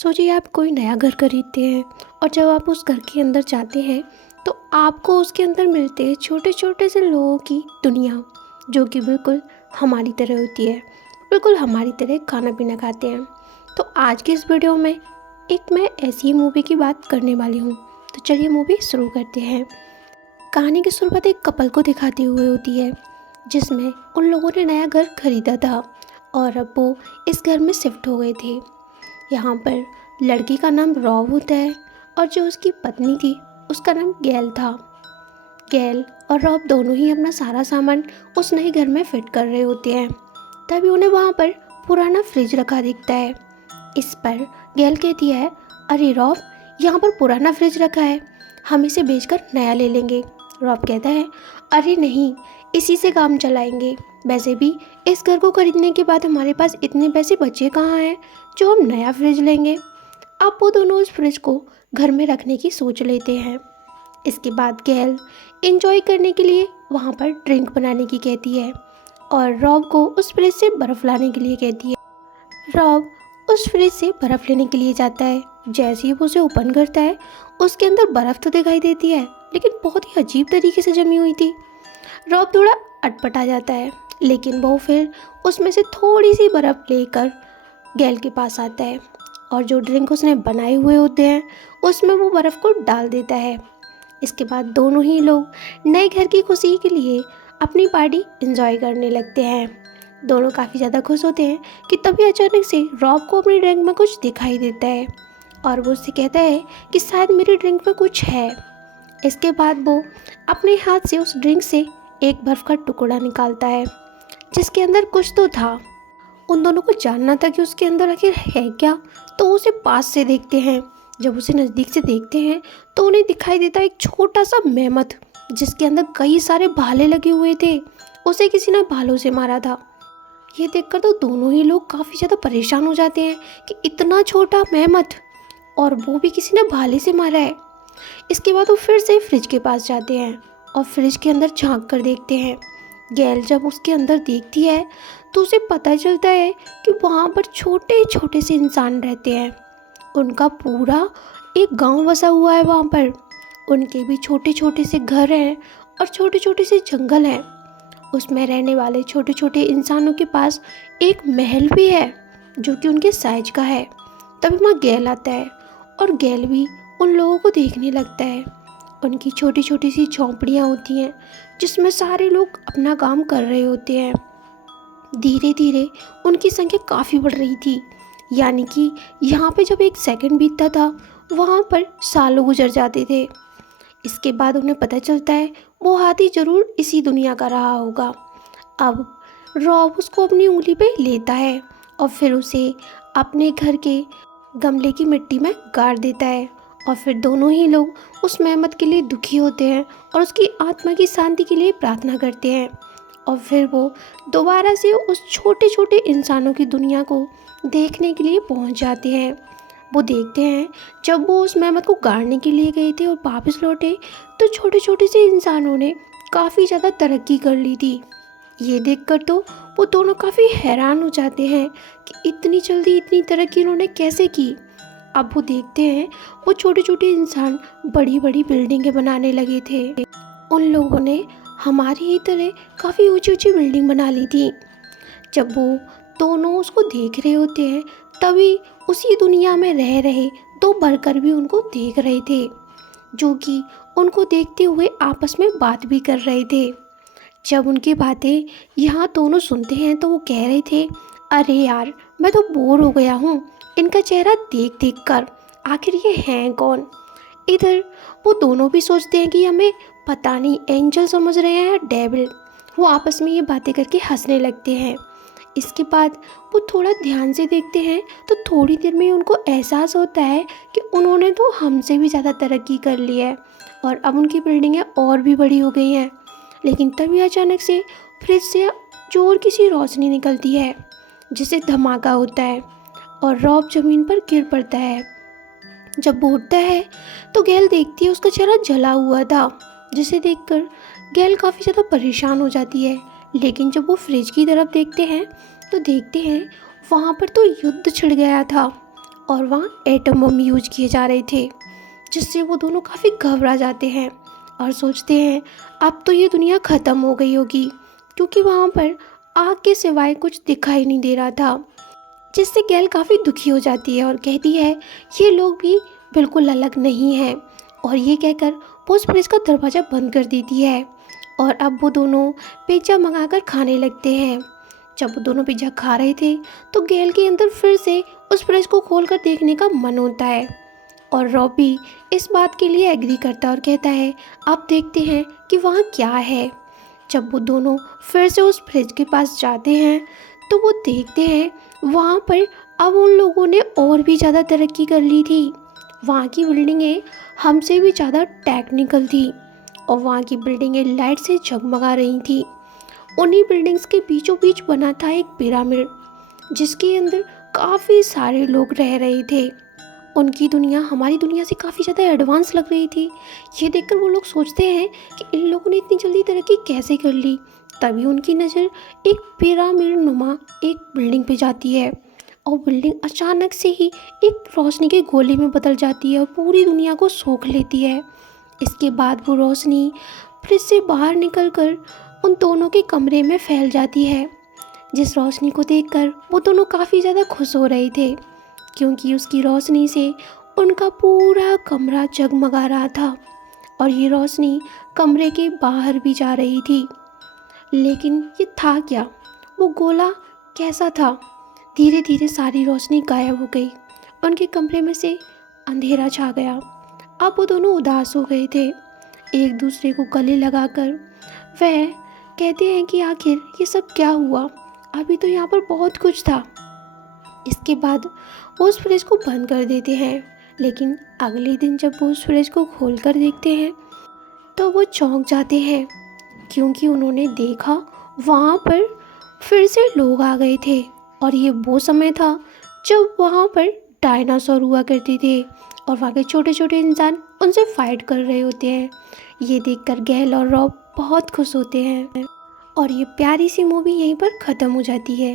सोचिए आप कोई नया घर खरीदते हैं और जब आप उस घर के अंदर जाते हैं तो आपको उसके अंदर मिलते हैं छोटे छोटे से लोगों की दुनिया, जो कि बिल्कुल हमारी तरह होती है। बिल्कुल हमारी तरह खाना पीना खाते हैं। तो आज की इस वीडियो में मैं ऐसी ही मूवी की बात करने वाली हूँ। तो चलिए मूवी शुरू करते हैं। कहानी की शुरुआत एक कपल को दिखाते हुए होती है, जिसमें उन लोगों ने नया घर खरीदा था और अब वो इस घर में शिफ्ट हो गए थे। यहाँ पर लड़की का नाम रॉब होता है और जो उसकी पत्नी थी उसका नाम गैल था। गैल और रॉब दोनों ही अपना सारा सामान उस नए घर में फिट कर रहे होते हैं। तभी उन्हें वहाँ पर पुराना फ्रिज रखा दिखता है। इस पर गैल कहती है, अरे रॉब, यहाँ पर पुराना फ्रिज रखा है, हम इसे बेचकर नया ले लेंगे। रॉब कहता है, अरे नहीं, इसी से काम चलाएंगे। वैसे भी इस घर को खरीदने के बाद हमारे पास इतने पैसे बचे कहाँ हैं जो हम नया फ्रिज लेंगे। अब वो दोनों उस फ्रिज को घर में रखने की सोच लेते हैं। इसके बाद गैल एंजॉय करने के लिए वहाँ पर ड्रिंक बनाने की कहती है और रॉब को उस फ्रिज से बर्फ़ लाने के लिए कहती है। रॉब उस फ्रिज से बर्फ़ लेने के लिए जाता है। जैसे ही वो उसे ओपन करता है, उसके अंदर बर्फ़ तो दिखाई देती है, लेकिन बहुत ही अजीब तरीके से जमी हुई थी। रॉब थोड़ा अटपटा जाता है, लेकिन वो फिर उसमें से थोड़ी सी बर्फ़ लेकर गैल के पास आता है और जो ड्रिंक उसने बनाए हुए होते हैं उसमें वो बर्फ़ को डाल देता है। इसके बाद दोनों ही लोग नए घर की खुशी के लिए अपनी पार्टी एंजॉय करने लगते हैं। दोनों काफ़ी ज़्यादा खुश होते हैं कि तभी अचानक से रॉब को अपनी ड्रिंक में कुछ दिखाई देता है और वो उससे कहता है कि शायद मेरी ड्रिंक में कुछ है। इसके बाद वो अपने हाथ से उस ड्रिंक से एक बर्फ़ का टुकड़ा निकालता है, जिसके अंदर कुछ तो था। उन दोनों को जानना था कि उसके अंदर आखिर है क्या, तो उसे पास से देखते हैं। जब उसे नज़दीक से देखते हैं तो उन्हें दिखाई देता है एक छोटा सा मेहमत, जिसके अंदर कई सारे भाले लगे हुए थे। उसे किसी ने भालों से मारा था। ये देखकर तो दोनों ही लोग काफ़ी ज़्यादा परेशान हो जाते हैं कि इतना छोटा मेहमत, और वो भी किसी ने भाले से मारा है। इसके बाद वो फिर से फ्रिज के पास जाते हैं और फ्रिज के अंदर झांक कर देखते हैं। गैल जब उसके अंदर देखती है तो उसे पता चलता है कि वहाँ पर छोटे छोटे से इंसान रहते हैं। उनका पूरा एक गांव बसा हुआ है वहाँ पर। उनके भी छोटे छोटे से घर हैं और छोटे छोटे से जंगल हैं। उसमें रहने वाले छोटे छोटे इंसानों के पास एक महल भी है, जो कि उनके साइज का है। तभी वहाँ गैल आता है और गैल भी उन लोगों को देखने लगता है। उनकी छोटी छोटी सी झोंपड़ियाँ होती हैं, जिसमें सारे लोग अपना काम कर रहे होते हैं। धीरे धीरे उनकी संख्या काफ़ी बढ़ रही थी, यानी कि यहाँ पे जब एक सेकंड बीतता था वहाँ पर सालों गुजर जाते थे। इसके बाद उन्हें पता चलता है वो हाथी ज़रूर इसी दुनिया का रहा होगा। अब रॉब उसको अपनी उंगली पे लेता है और फिर उसे अपने घर के गमले की मिट्टी में गाड़ देता है। और फिर दोनों ही लोग उस मेहमत के लिए दुखी होते हैं और उसकी आत्मा की शांति के लिए प्रार्थना करते हैं। और फिर वो दोबारा से उस छोटे छोटे इंसानों की दुनिया को देखने के लिए पहुंच जाते हैं। वो देखते हैं जब वो उस मेहमत को गाड़ने के लिए गए थे और वापस लौटे तो छोटे छोटे से इंसानों ने काफ़ी ज़्यादा तरक्की कर ली थी। ये देखकर तो वो दोनों काफ़ी हैरान हो जाते हैं कि इतनी जल्दी इतनी तरक्की इन्होंने कैसे की। अब वो देखते हैं वो छोटे छोटे इंसान बड़ी बड़ी बिल्डिंगें बनाने लगे थे। उन लोगों ने हमारी ही तरह काफ़ी ऊंची ऊंची बिल्डिंग बना ली थी। जब वो दोनों उसको देख रहे होते हैं तभी उसी दुनिया में रह रहे दो वर्कर भी उनको देख रहे थे, जो कि उनको देखते हुए आपस में बात भी कर रहे थे। जब उनकी बातें यहाँ दोनों सुनते हैं तो वो कह रहे थे, अरे यार, मैं तो बोर हो गया हूँ इनका चेहरा देख देख कर, आखिर ये हैं कौन। इधर वो दोनों भी सोचते हैं कि हमें पता नहीं एंजल समझ रहे हैं या डेविल। वो आपस में ये बातें करके हंसने लगते हैं। इसके बाद वो थोड़ा ध्यान से देखते हैं तो थोड़ी देर में उनको एहसास होता है कि उन्होंने तो हमसे भी ज़्यादा तरक्की कर ली है और अब उनकी बिल्डिंगें और भी बड़ी हो गई हैं। लेकिन तभी अचानक से फ्रिज से जोर की सी रोशनी निकलती है, जिससे धमाका होता है और रॉब ज़मीन पर गिर पड़ता है। जब वो उठता है तो गैल देखती है उसका चेहरा जला हुआ था, जिसे देखकर गैल काफ़ी ज़्यादा परेशान हो जाती है। लेकिन जब वो फ्रिज की तरफ देखते हैं तो देखते हैं वहाँ पर तो युद्ध छिड़ गया था और वहाँ एटम बम यूज किए जा रहे थे, जिससे वो दोनों काफ़ी घबरा जाते हैं और सोचते हैं अब तो ये दुनिया ख़त्म हो गई होगी, क्योंकि वहाँ पर आग के सिवाय कुछ दिखाई नहीं दे रहा था। जिससे गैल काफ़ी दुखी हो जाती है और कहती है ये लोग भी बिल्कुल अलग नहीं हैं, और ये कहकर वो उस फ्रिज का दरवाज़ा बंद कर देती है। और अब वो दोनों पिज्ज़ा मंगाकर खाने लगते हैं। जब वो दोनों पिज्ज़ा खा रहे थे तो गैल के अंदर फिर से उस फ्रिज को खोल कर देखने का मन होता है, और रॉब भी इस बात के लिए एग्री करता है और कहता है अब देखते हैं कि वहाँ क्या है। जब वो दोनों फिर से उस फ्रिज के पास जाते हैं तो वो देखते हैं वहाँ पर अब उन लोगों ने और भी ज़्यादा तरक्की कर ली थी। वहाँ की बिल्डिंगें हमसे भी ज़्यादा टेक्निकल थी, और वहाँ की बिल्डिंगें लाइट से जगमगा रही थी। उन्हीं बिल्डिंग्स के बीचों बीच बना था एक पिरामिड, जिसके अंदर काफ़ी सारे लोग रह रहे थे। उनकी दुनिया हमारी दुनिया से काफ़ी ज़्यादा एडवांस लग रही थी। ये देखकर वो लोग सोचते हैं कि इन लोगों ने इतनी जल्दी तरक्की कैसे कर ली। तभी उनकी नज़र एक पिरामिड नुमा एक बिल्डिंग पे जाती है, और बिल्डिंग अचानक से ही एक रोशनी के गोले में बदल जाती है और पूरी दुनिया को सोख लेती है। इसके बाद वो रोशनी फ्रिज से बाहर निकलकर उन दोनों के कमरे में फैल जाती है। जिस रोशनी को देखकर वो दोनों काफ़ी ज़्यादा खुश हो रहे थे, क्योंकि उसकी रोशनी से उनका पूरा कमरा जगमगा रहा था, और ये रोशनी कमरे के बाहर भी जा रही थी। लेकिन ये था क्या? वो गोला कैसा था? धीरे धीरे सारी रोशनी गायब हो गई, उनके कमरे में से अंधेरा छा गया। अब वो दोनों उदास हो गए थे, एक दूसरे को गले लगाकर वह कहते हैं कि आखिर ये सब क्या हुआ, अभी तो यहाँ पर बहुत कुछ था। इसके बाद वो उस फ्रिज को बंद कर देते हैं, लेकिन अगले दिन जब वो उस फ्रिज को खोल कर देखते हैं तो वो चौंक जाते हैं, क्योंकि उन्होंने देखा वहाँ पर फिर से लोग आ गए थे, और ये वो समय था जब वहाँ पर डायनासोर हुआ करते थे, और वहाँ के छोटे छोटे इंसान उनसे फाइट कर रहे होते हैं। ये देखकर गैल और रॉब बहुत खुश होते हैं, और ये प्यारी सी मूवी यहीं पर ख़त्म हो जाती है।